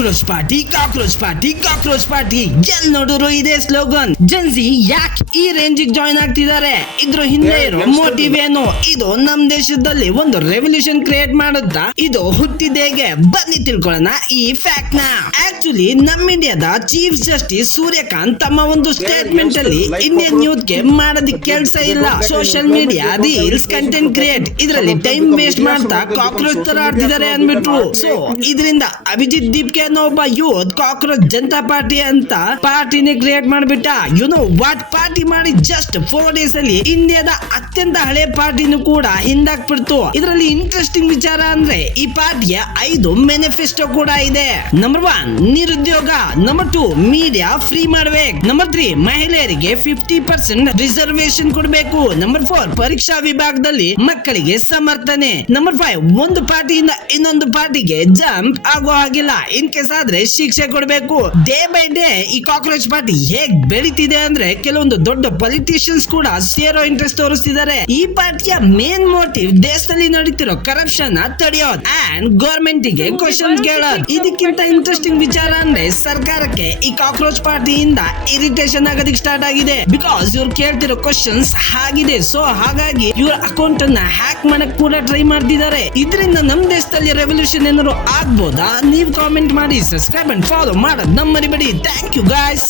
Cockroach party cockroach party cockroach party L ನೋಡಿದ್ರು ಇದೇ slogan. ಜನ್ಸಿ ಯಾಕೆ ಈ ರೇಂಜಿಗೆ ಜಾಯಿನ್ ಆಗ್ತಿದ್ದಾರೆ? ಇದ್ರ ಹಿಂದೆ ಇರೋ ಮೋಟಿವ್ ಏನು? ಇದು ನಮ್ ದೇಶದಲ್ಲಿ ಒಂದು ರೆವಲ್ಯೂಷನ್ ಕ್ರಿಯೇಟ್ ಮಾಡುತ್ತಾ? ಇದು ಹುಟ್ಟಿದೇಗೆ? ಬನ್ನಿ ತಿಳ್ಕೊಳ್ಳೋಣ ಈ ಫ್ಯಾಕ್ಟ್ ನ. ಆಕ್ಚುಲಿ ನಮ್ ಇಂಡಿಯಾದ ಚೀಫ್ ಜಸ್ಟಿಸ್ ಸೂರ್ಯಕಾಂತ್ ತಮ್ಮ ಒಂದು ಸ್ಟೇಟ್ಮೆಂಟ್ ಅಲ್ಲಿ ಇಂಡಿಯನ್ ಯೂತ್ ಗೆ ಮಾಡೋದಕ್ಕೆ ಕೆಲಸ ಇಲ್ಲ, social media reels content create ಇದರಲ್ಲಿ ಟೈಮ್ ವೇಸ್ಟ್ ಮಾಡ್ತಾ ಕಾಕ್ರೋಚ್ ತರ ಆಡ್ತಿದ್ದಾರೆ ಅಂದ್ಬಿಟ್ರು. ಸೊ ಇದರಿಂದ ಅಭಿಜಿತ್ ದೀಪ್ಗೆ ಅನ್ನೋ ಒಬ್ಬ ಯೂತ್ ಕಾಕ್ರೋಚ್ ಜನತಾ ಪಾರ್ಟಿ ಅಂತ ಪಾರ್ಟಿನೇ ಕ್ರಿಯೇಟ್ ಮಾಡ್ಬಿಟ್ಟ. You know what? ಪಾರ್ಟಿ ಮಾಡಿ ಜಸ್ಟ್ 4 days ಅಲ್ಲಿ ಇಂಡಿಯಾದ ಅತ್ಯಂತ ಹಳೆ ಪಾರ್ಟಿನೂ ಕೂಡ ಹಿಂದಾಕ್ಬಿಡ್ತು. ಇದರಲ್ಲಿ ಇಂಟ್ರೆಸ್ಟಿಂಗ್ ವಿಚಾರ ಅಂದ್ರೆ ಈ ಪಾರ್ಟಿಯ 5 ಮ್ಯಾನಿಫೆಸ್ಟೋ ಕೂಡ ಇದೆ. ನಂಬರ್ 1 ನಿರುದ್ಯೋಗ, ನಂಬರ್ 2 ಮೀಡಿಯಾ ಫ್ರೀ ಮಾಡ್ಬೇಕು, ನಂಬರ್ 3 ಮಹಿಳೆಯರಿಗೆ 50% ರಿಸರ್ವೇಶನ್ ಕೊಡಬೇಕು, ನಂಬರ್ 4 ಪರೀಕ್ಷಾ ವಿಭಾಗದಲ್ಲಿ ಮಕ್ಕಳಿಗೆ ಸಮರ್ಥನೆ, ನಂಬರ್ 5 ಒಂದು ಪಾರ್ಟಿಯಿಂದ ಇನ್ನೊಂದು ಪಾರ್ಟಿಗೆ ಜಂಪ್ ಆಗೋ ಹಾಗಿಲ್ಲ, ಇನ್ ಕೇಸ್ ಆದ್ರೆ ಶಿಕ್ಷೆ ಕೊಡಬೇಕು. ಡೇ ಬೈ ಡೇ ಈ ಕಾಕ್ರೋಚ್ ಪಾರ್ಟಿ ಹೇಗ್ ಬೆಳಿತಿದೆ ಅಂದ್ರೆ ಕೆಲವೊಂದು ದೊಡ್ಡ ಪೊಲಿಟಿಷಿಯನ್ಸ್ ಕೂಡ ಸೇರೋ ಇಂಟ್ರೆಸ್ಟ್ ತೋರಿಸ್ತಿದ್ದಾರೆ. ಈ ಪಾರ್ಟಿಯ ಮೇನ್ ಮೋಟಿವ್ ದೇಶದಲ್ಲಿ ನಡೀತಿರೋ ಕರಪ್ಷನ್ ತಡೆಯೋದು ಅಂಡ್ ಗವರ್ಮೆಂಟ್ ಗೆ ಕ್ವಶನ್ ಕೇಳೋದು. ಇದಕ್ಕಿಂತ ಇಂಟ್ರೆಸ್ಟಿಂಗ್ ವಿಚಾರ ಅಂದ್ರೆ ಸರ್ಕಾರಕ್ಕೆ ಈ ಕಾಕ್ರೋಚ್ ಪಾರ್ಟಿಯಿಂದ ಇರಿಟೇಷನ್ ಆಗೋದಕ್ಕೆ ಸ್ಟಾರ್ಟ್ ಆಗಿದೆ. ಬಿಕಾಸ್ ಇವ್ರು ಕೇಳ್ತಿರೋ ಕ್ವಶನ್ಸ್ ಆಗಿದೆ. ಸೊ ಹಾಗಾಗಿ ಇವ್ರ ಅಕೌಂಟ್ ಅನ್ನ ಹ್ಯಾಕ್ ಮಾಡಕ್ ಕೂಡ ಟ್ರೈ ಮಾಡ್ತಿದ್ದಾರೆ. ಇದರಿಂದ ನಮ್ ದೇಶದಲ್ಲಿ ರೆವಲ್ಯೂಷನ್ ಏನಾದ್ರು ಆಗ್ಬೋದಾ? ನೀವು ಕಾಮೆಂಟ್ ಮಾಡಿ, ಸಬ್ಸ್ಕ್ರೈಬ್ ಅಂಡ್ ಫಾಲೋ ಮಾಡೋದು ನಮ್ಮ ಮರಿಬೇಡಿ. Thank you guys.